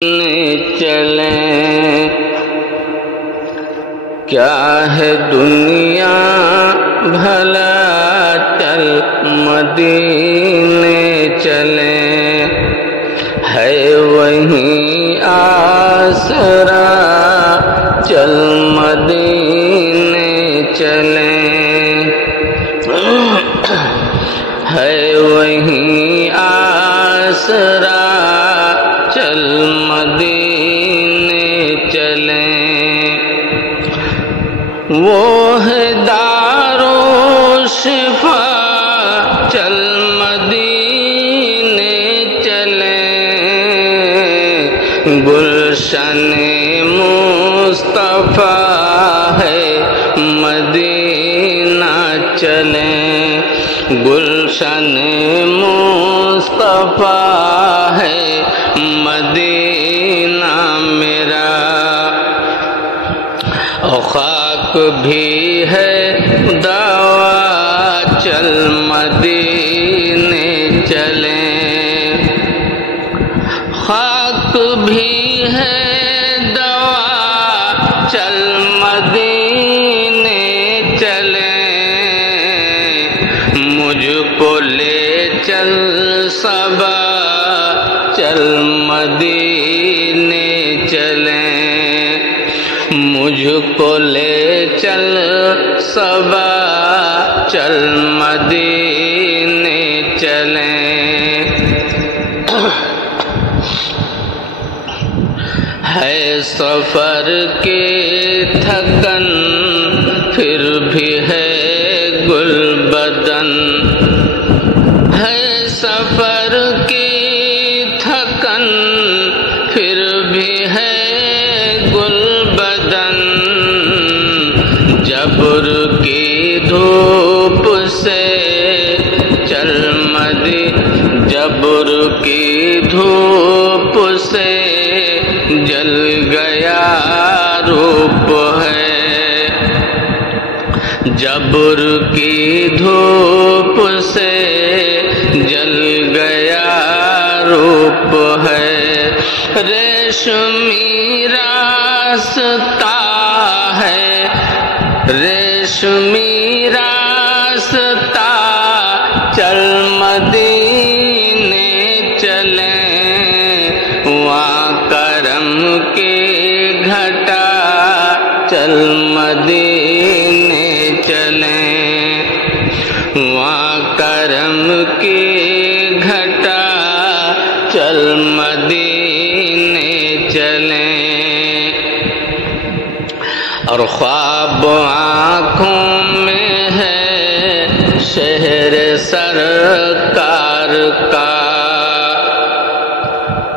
چلیں کیا ہے دنیا بھلا چل مدینے چلیں ہے وہیں آسرا چل مدینے چلیں ہے وہیں آسرا چل مدینے چلیں وہ ہے دارو شفا چل مدینے چلیں گلشن مصطفیٰ ہے مدینہ چلیں گلشن مصطفیٰ ہے مدینہ میرا خاک بھی ہے دوا چل مدینے چلیں خاک بھی ہے دوا چل مدینے چلیں مجھ کو لے چل صبا چل مدینے چلیں مجھ کو لے چل صبا چل مدینے چلیں ہے سفر کی تھکن پھر بھی ہے گل بدن ہے سفر کی تھکن پھر بھی ہے گل بدن جبر کی دھوپ سے چل جبر کی دھوپ سے جل گیا روپ ہے جبر کی دھوپ سے جل گیا روپ ہے ریشمی راستہ ہے ریشمی راستہ چل مدینے چلیں وہاں کرم کی گھٹا چل مدینے چلیں وہاں کرم کی گھٹا چل مدینے چلیں اور خواب آنکھوں میں ہے شہر سرکار کا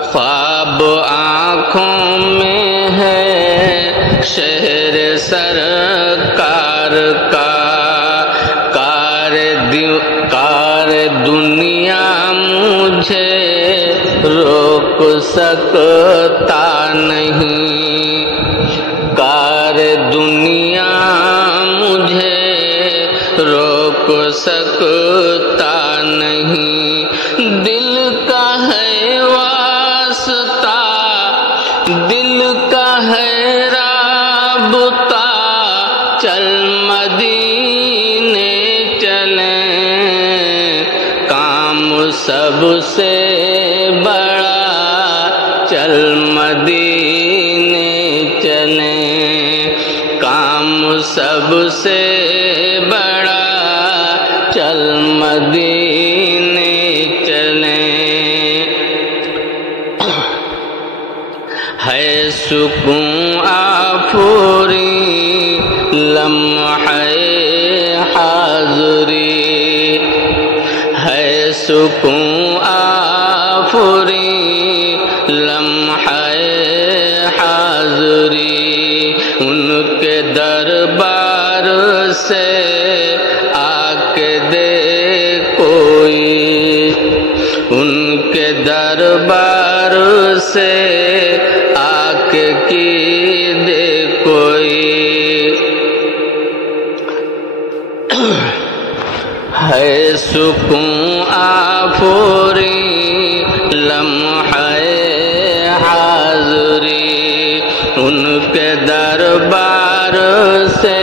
خواب آنکھوں میں ہے شہر سرکار کا کار دنیا مجھے روک سکتا نہیں کار دنیا مجھے روک سکتا نہیں دل کا ہے واسطہ دل کا ہے رابطہ چل مدینے چلیں کام سب سے بڑا چل مدینے چلیں کام سب سے بڑا چل مدینے چلیں ہے سکون آفوری لمحہ حاضری ہے سکون آفوری لمحہ حاضری ان کے دربار سے آ کے دے کوئی ان کے دربار سے آ کے کی دے کوئی ہے سکون آفوری لمحہ حاضری ان کے دربار سے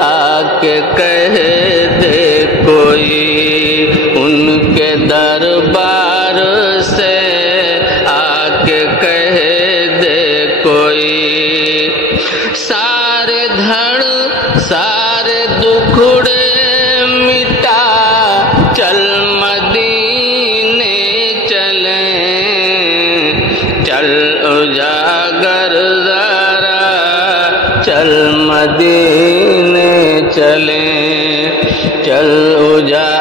آ کے کہہ دے کوئی، ان کے دربار سے آ کے کہہ دے کوئی، سارے دھڑ سارے دکھڑے مٹا چل مدینے چلیں، چل اجاگر ذرا چل مدینے چلیں، چل اجاگر